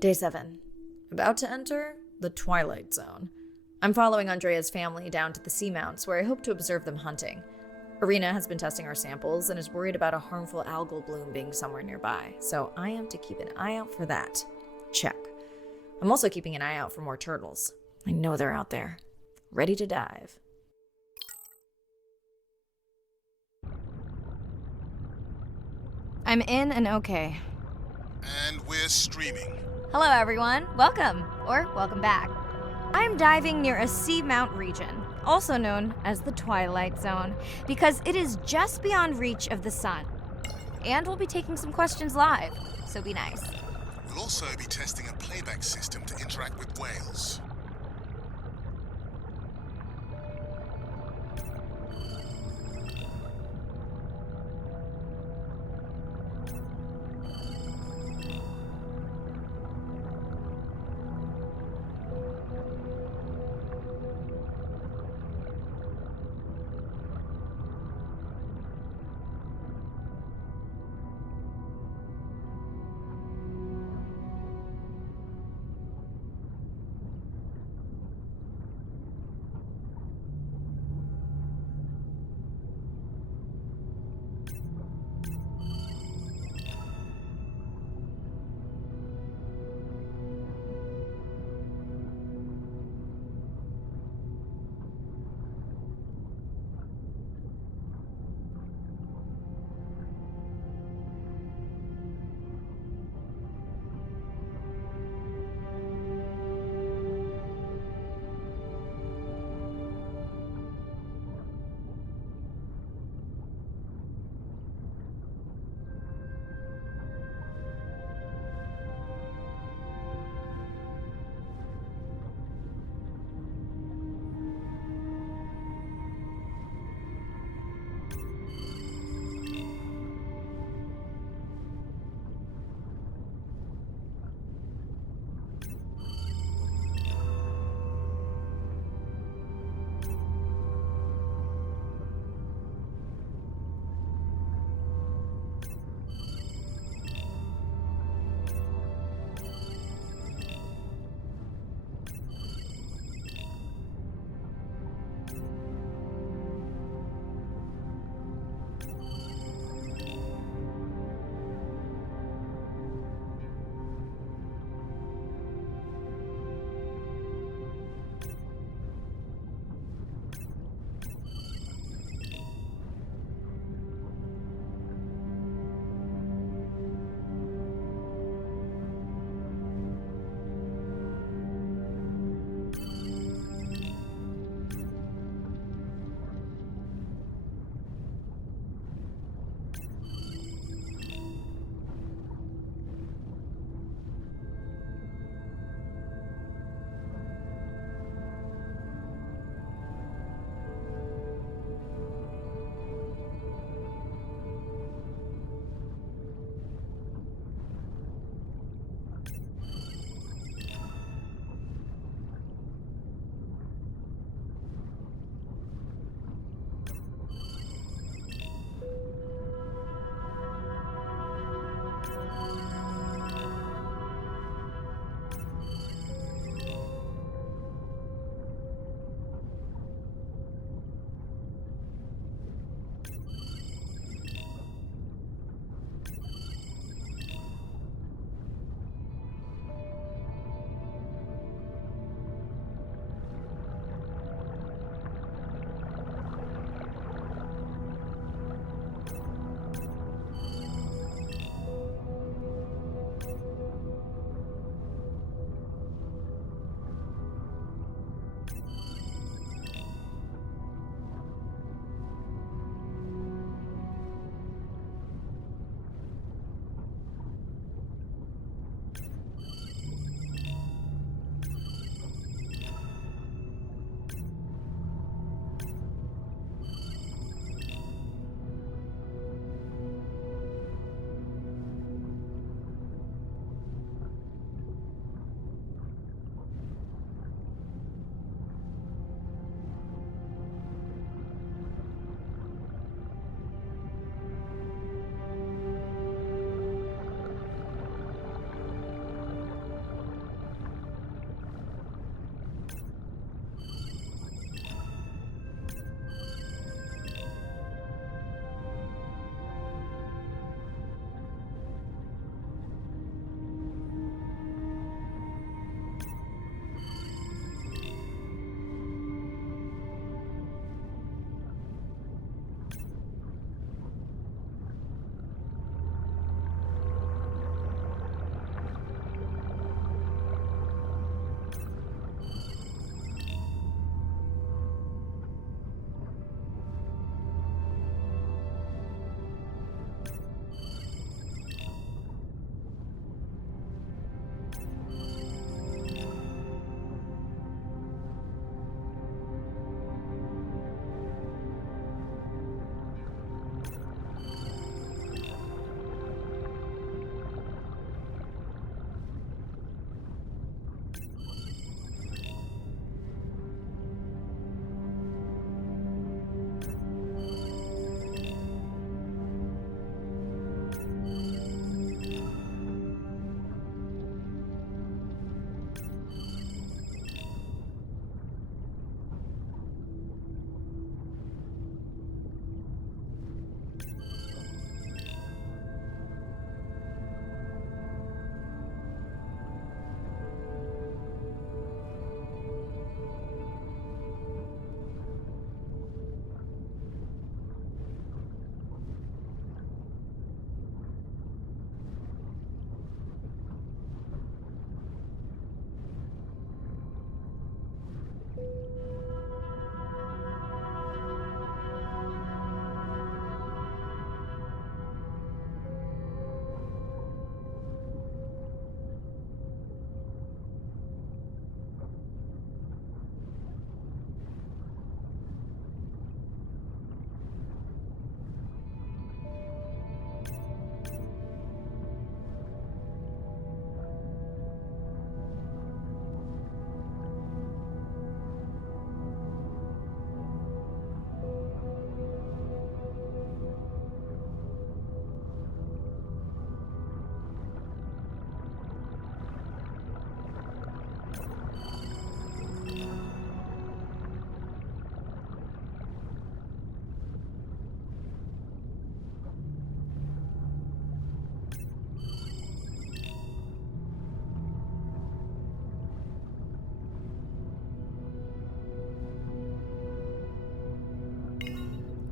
Day 7. About to enter the Twilight Zone. I'm following Andrea's family down to the Seamounts, where I hope to observe them hunting. Irina has been testing our samples and is worried about a harmful algal bloom being somewhere nearby, so I am to keep an eye out for that. Check. I'm also keeping an eye out for more turtles. I know they're out there, ready to dive. I'm in and okay. And we're streaming. Hello everyone, welcome, or welcome back. I'm diving near a seamount region, also known as the Twilight Zone, because it is just beyond reach of the sun. And we'll be taking some questions live, so be nice. We'll also be testing a playback system to interact with whales.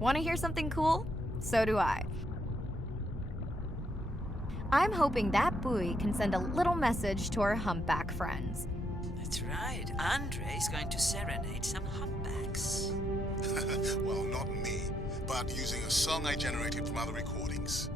Want to hear something cool? So do I. I'm hoping that buoy can send a little message to our humpback friends. That's right. Andre's going to serenade some humpbacks. Well, not me, but using a song I generated from other recordings.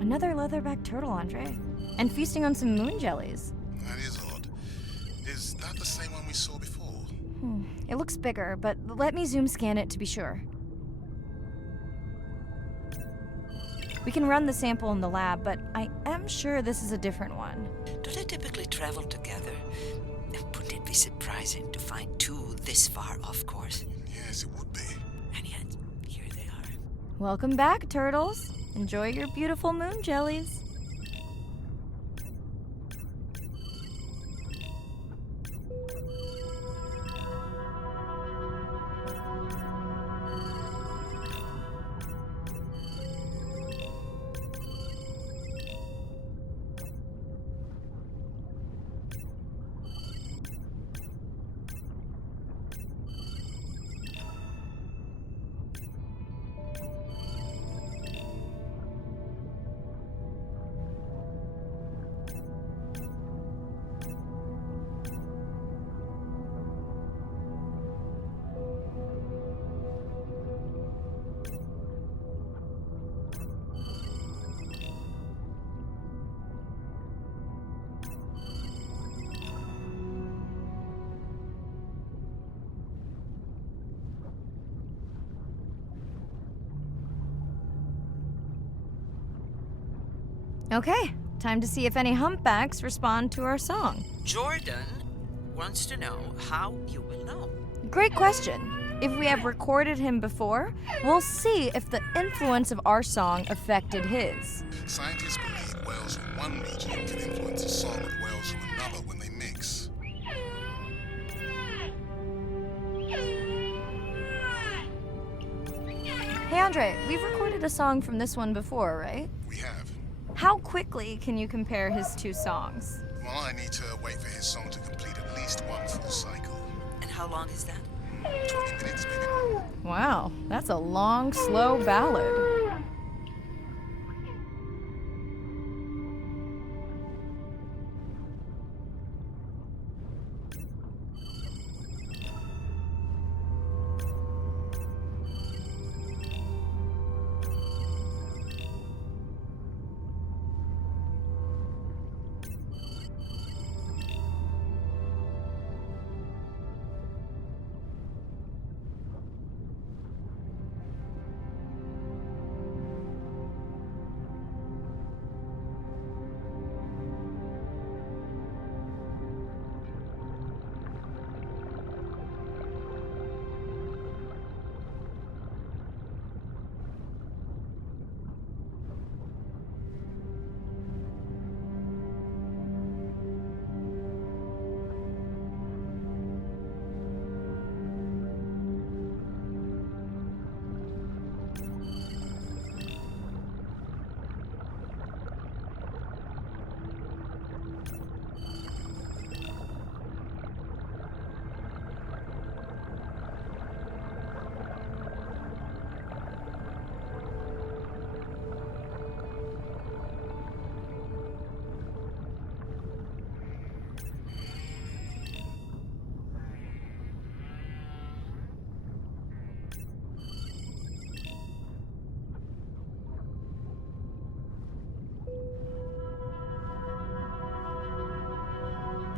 Another leatherback turtle, Andre. And feasting on some moon jellies. That is odd. Is that the same one we saw before? It looks bigger, but let me zoom scan it to be sure. We can run the sample in the lab, but I am sure this is a different one. Do they typically travel together? Wouldn't it be surprising to find two this far off course? Yes, it would be. And yet, here they are. Welcome back, turtles. Enjoy your beautiful moon jellies. Okay, time to see if any humpbacks respond to our song. Jordan wants to know how you will know. Great question. If we have recorded him before, we'll see if the influence of our song affected his. Scientists believe whales from one region can influence a song of whales from another when they mix. Hey Andre, we've recorded a song from this one before, right? We have. How quickly can you compare his two songs? Well, I need to wait for his song to complete at least one full cycle. And how long is that? 20 minutes, maybe. Wow, that's a long, slow ballad.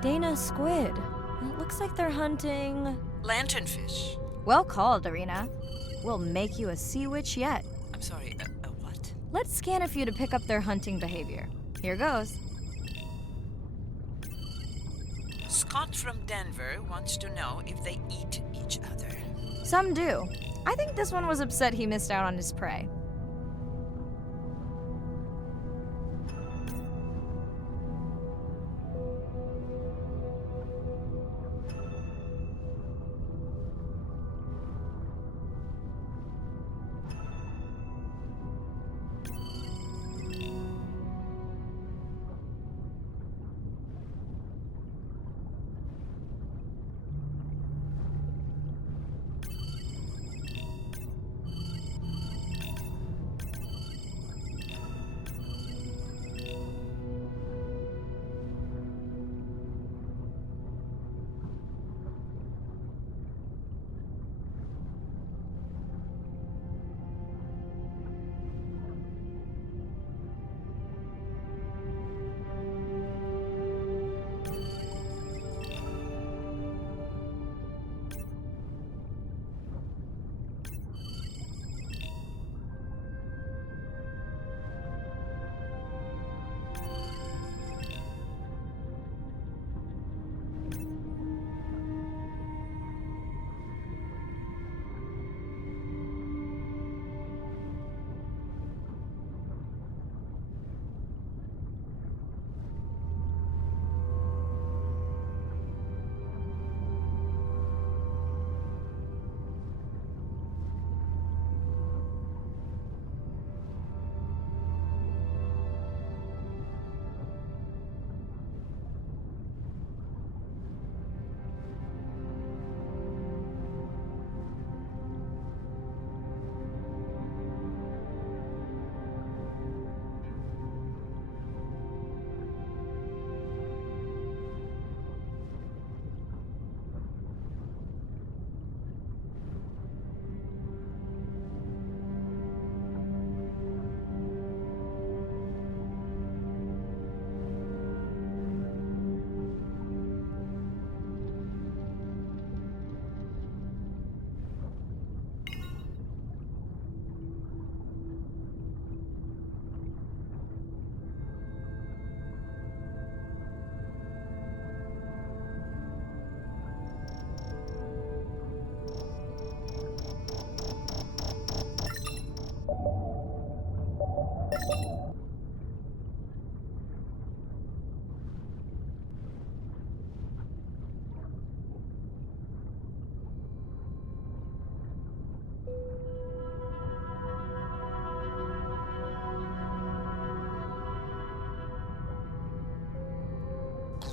Dana squid. It looks like they're hunting... Lanternfish. Well called, Arena. We'll make you a sea witch yet. I'm sorry, a what? Let's scan a few to pick up their hunting behavior. Here goes. Scott from Denver wants to know if they eat each other. Some do. I think this one was upset he missed out on his prey.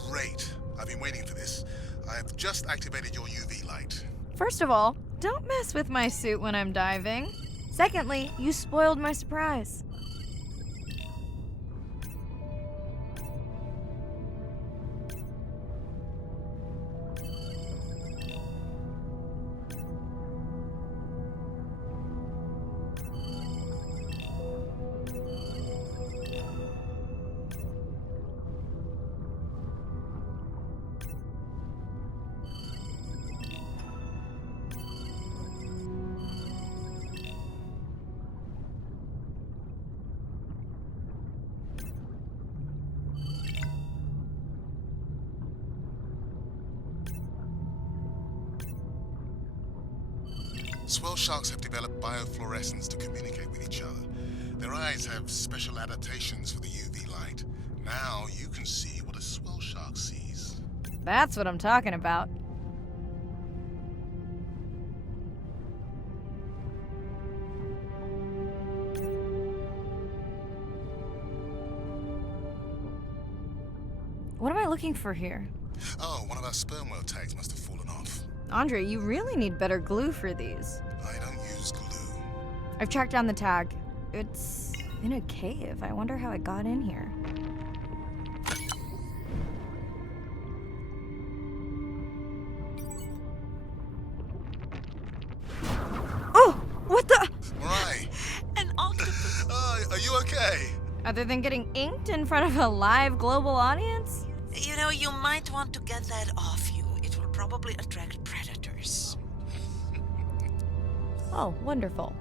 Great. I've been waiting for this. I have just activated your UV light. First of all, don't mess with my suit when I'm diving. Secondly, you spoiled my surprise. Swell sharks have developed biofluorescence to communicate with each other. Their eyes have special adaptations for the UV light. Now you can see what a swell shark sees. That's what I'm talking about. What am I looking for here? Oh, one of our sperm whale tags must have fallen off. Andre, you really need better glue for these. I don't use glue. I've tracked down the tag. It's in a cave. I wonder how it got in here. Oh! What the? Right. An octopus. Are you okay? Other than getting inked in front of a live global audience? You know, you might want to get that off you. It will probably attract predators. Oh, wonderful.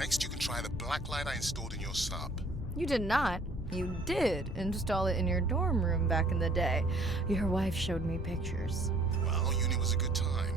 Next, you can try the black light I installed in your sub. You did not. You did install it in your dorm room back in the day. Your wife showed me pictures. Well, uni was a good time.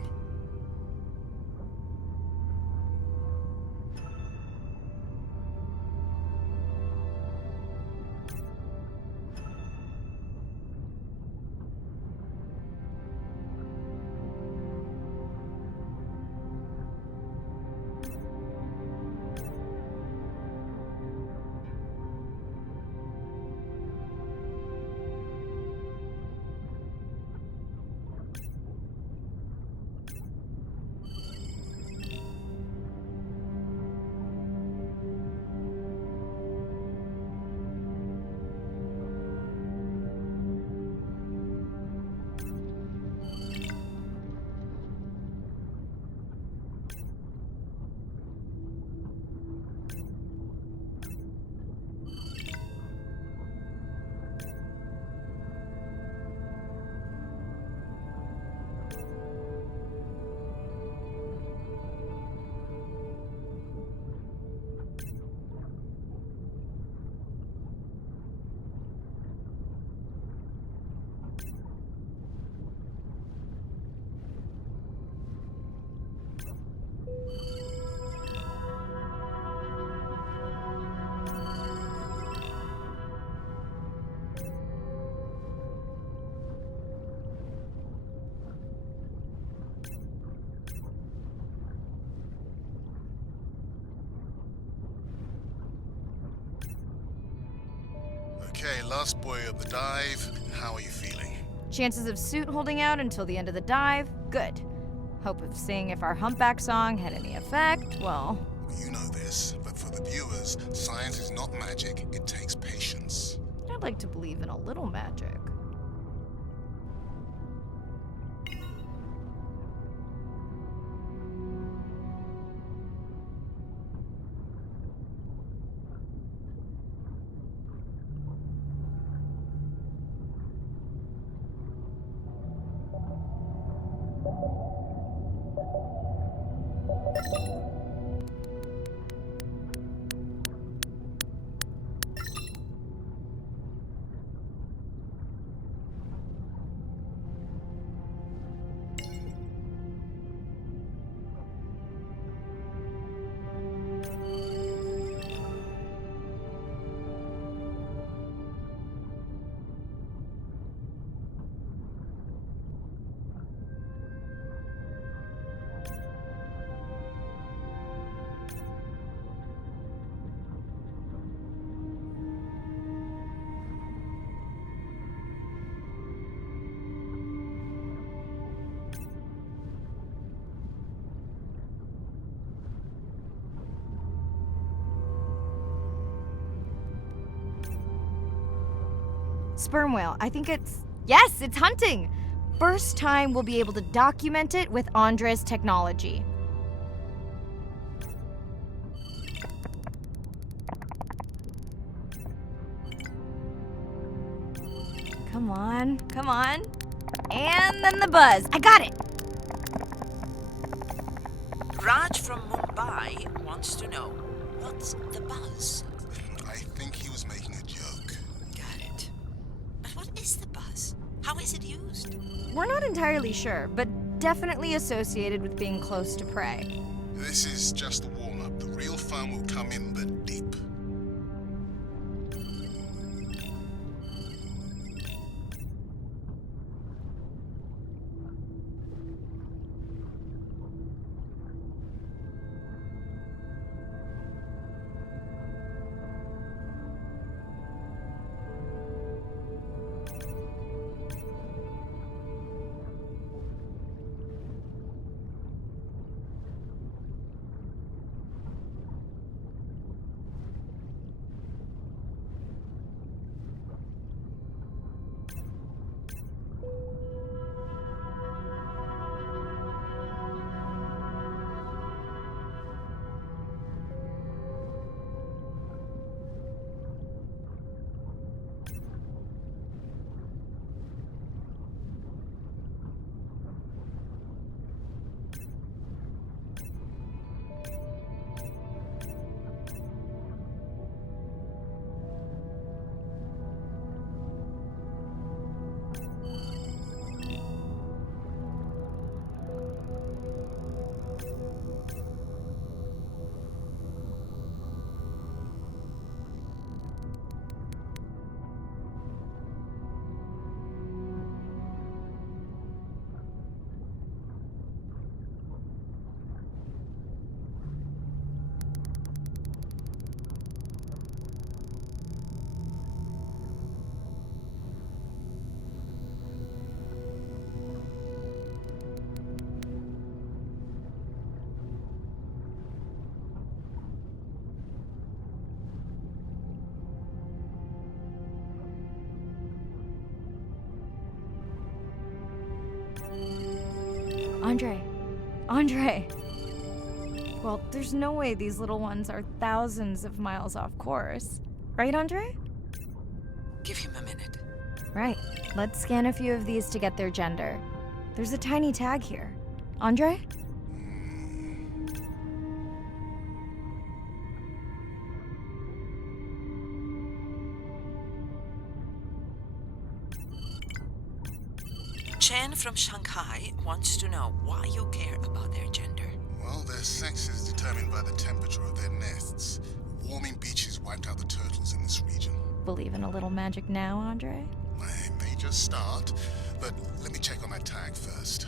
Okay, last boy of the dive. How are you feeling? Chances of suit holding out until the end of the dive? Good. Hope of seeing if our humpback song had any effect? Well, You know this, but for the viewers, science is not magic. It takes patience. I'd like to believe in a little magic. Sperm whale, I think it's. Yes, it's hunting! First time we'll be able to document it with Andre's technology. Come on, come on. And then the buzz. I got it! Raj from Mumbai wants to know, what's the buzz? I think he was making a joke. Got it. But what is the buzz? How is it used? We're not entirely sure, but definitely associated with being close to prey. This is just a warm-up. The real fun will come in the deep. Andre. Andre! Well, there's no way these little ones are thousands of miles off course. Right, Andre? Give him a minute. Right. Let's scan a few of these to get their gender. There's a tiny tag here. Andre? Chen from Shanghai wants to know why you care about their gender. Well, their sex is determined by the temperature of their nests. Warming beaches wiped out the turtles in this region. Believe in a little magic now, Andre? I may just start, but let me check on that tag first.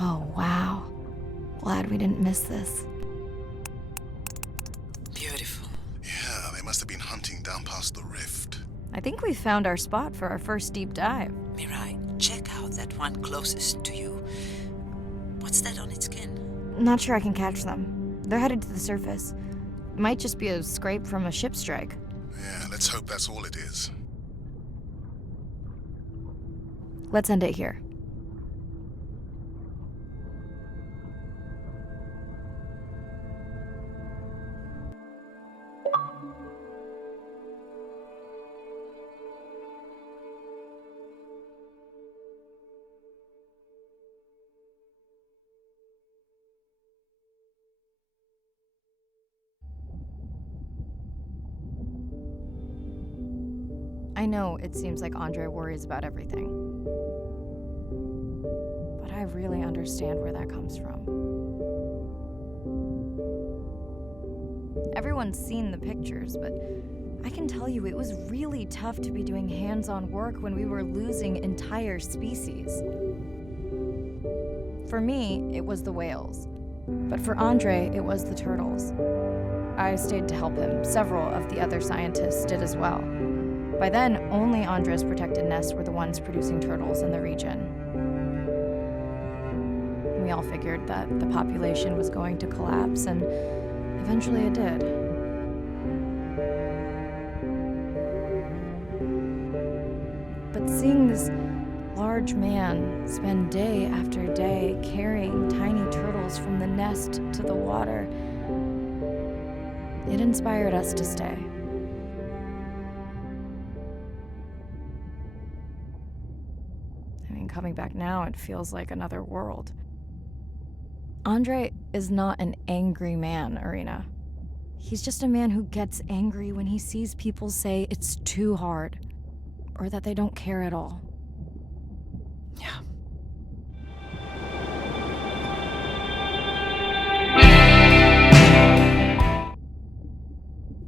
Oh, wow. Glad we didn't miss this. Beautiful. Yeah, they must have been hunting down past the rift. I think we found our spot for our first deep dive. Mirai, check out that one closest to you. What's that on its skin? Not sure I can catch them. They're headed to the surface. Might just be a scrape from a ship strike. Yeah, let's hope that's all it is. Let's end it here. I know it seems like Andre worries about everything, but I really understand where that comes from. Everyone's seen the pictures, but I can tell you it was really tough to be doing hands-on work when we were losing entire species. For me, it was the whales, but for Andre, it was the turtles. I stayed to help him. Several of the other scientists did as well. By then, only Andre's protected nests were the ones producing turtles in the region. We all figured that the population was going to collapse, and eventually it did. But seeing this large man spend day after day carrying tiny turtles from the nest to the water, it inspired us to stay. Coming back now, it feels like another world. Andre is not an angry man, Irina. He's just a man who gets angry when he sees people say it's too hard, or that they don't care at all. Yeah.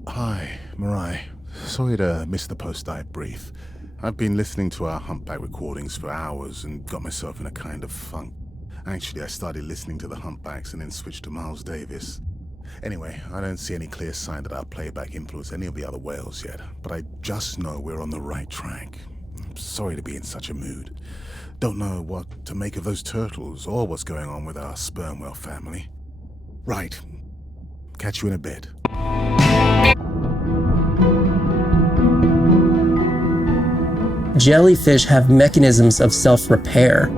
Hi, Mirai. Sorry to miss the post-dive brief. I've been listening to our humpback recordings for hours and got myself in a kind of funk. Actually, I started listening to the humpbacks and then switched to Miles Davis. Anyway, I don't see any clear sign that our playback influenced any of the other whales yet, but I just know we're on the right track. I'm sorry to be in such a mood. Don't know what to make of those turtles or what's going on with our sperm whale family. Right. Catch you in a bit. Jellyfish have mechanisms of self-repair.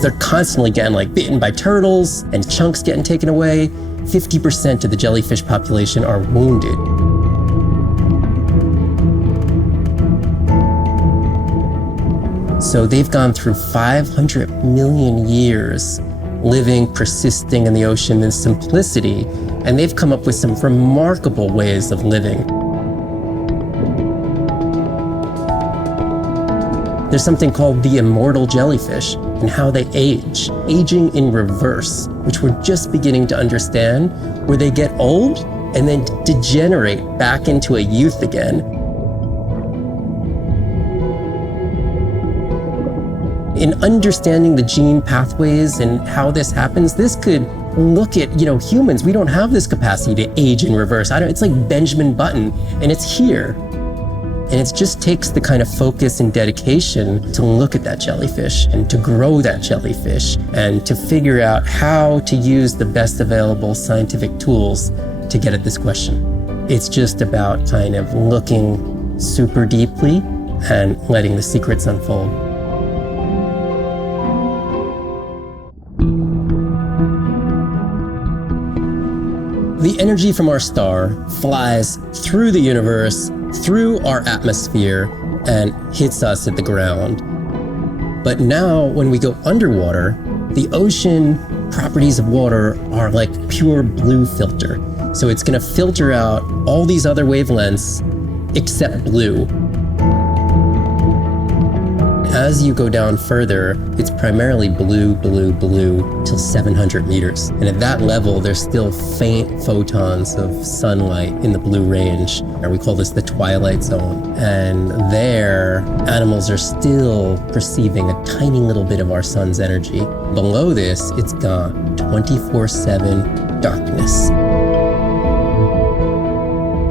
They're constantly getting bitten by turtles and chunks getting taken away. 50% of the jellyfish population are wounded. So they've gone through 500 million years living, persisting in the ocean in simplicity, and they've come up with some remarkable ways of living. There's something called the immortal jellyfish and how they age, aging in reverse, which we're just beginning to understand, where they get old and then degenerate back into a youth again. In understanding the gene pathways and how this happens, this could look at, humans. We don't have this capacity to age in reverse. It's like Benjamin Button, and it's here. And it just takes the kind of focus and dedication to look at that jellyfish and to grow that jellyfish and to figure out how to use the best available scientific tools to get at this question. It's just about kind of looking super deeply and letting the secrets unfold. The energy from our star flies through the universe, through our atmosphere, and hits us at the ground. But now, when we go underwater, the ocean properties of water are like pure blue filter. So it's going to filter out all these other wavelengths except blue. As you go down further, it's primarily blue, blue, blue till 700 meters. And at that level, there's still faint photons of sunlight in the blue range. And we call this the twilight zone. And there, animals are still perceiving a tiny little bit of our sun's energy. Below this, it's gone. 24/7 darkness.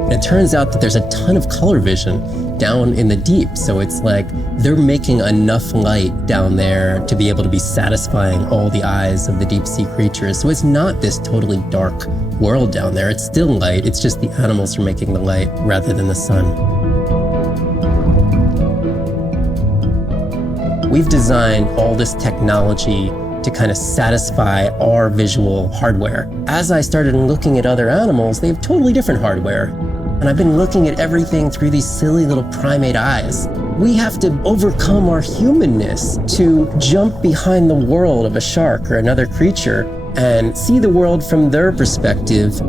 And it turns out that there's a ton of color vision down in the deep. So it's like they're making enough light down there to be able to be satisfying all the eyes of the deep sea creatures. So it's not this totally dark world down there. It's still light. It's just the animals are making the light rather than the sun. We've designed all this technology to kind of satisfy our visual hardware. As I started looking at other animals, they have totally different hardware. And I've been looking at everything through these silly little primate eyes. We have to overcome our humanness to jump behind the world of a shark or another creature and see the world from their perspective.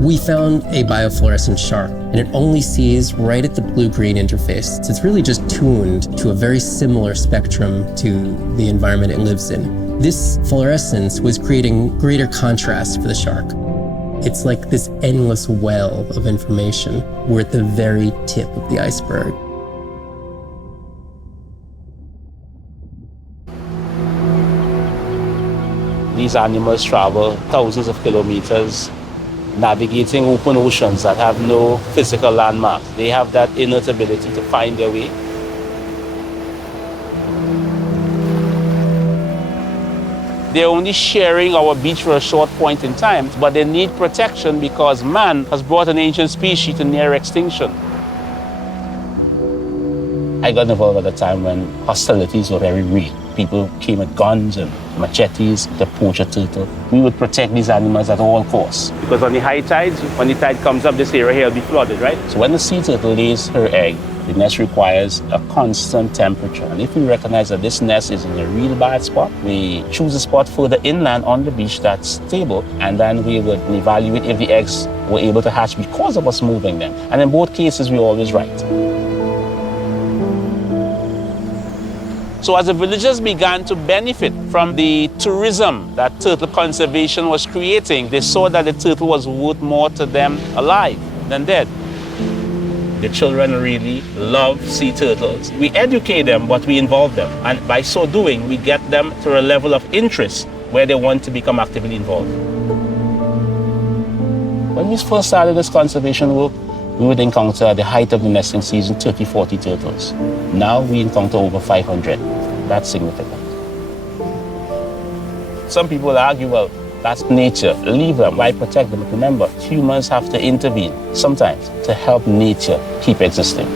We found a biofluorescent shark, and it only sees right at the blue-green interface. So it's really just tuned to a very similar spectrum to the environment it lives in. This fluorescence was creating greater contrast for the shark. It's like this endless well of information. We're at the very tip of the iceberg. These animals travel thousands of kilometers, navigating open oceans that have no physical landmarks. They have that innate ability to find their way. They're only sharing our beach for a short point in time, but they need protection because man has brought an ancient species to near extinction. I got involved at a time when hostilities were very real. People came with guns and machetes to poach a turtle. We would protect these animals at all costs. Because on the high tides, when the tide comes up, this area here will be flooded, right? So when the sea turtle lays her egg, the nest requires a constant temperature. And if we recognize that this nest is in a real bad spot, we choose a spot further inland on the beach that's stable, and then we would evaluate if the eggs were able to hatch because of us moving them. And in both cases, we're always right. So as the villagers began to benefit from the tourism that turtle conservation was creating, they saw that the turtle was worth more to them alive than dead. The children really love sea turtles. We educate them, but we involve them. And by so doing, we get them to a level of interest where they want to become actively involved. When we first started this conservation work, we would encounter at the height of the nesting season 30, 40 turtles. Now we encounter over 500. That's significant. Some people argue, well, that's nature. Leave them. Why protect them? But remember, humans have to intervene sometimes to help nature keep existing.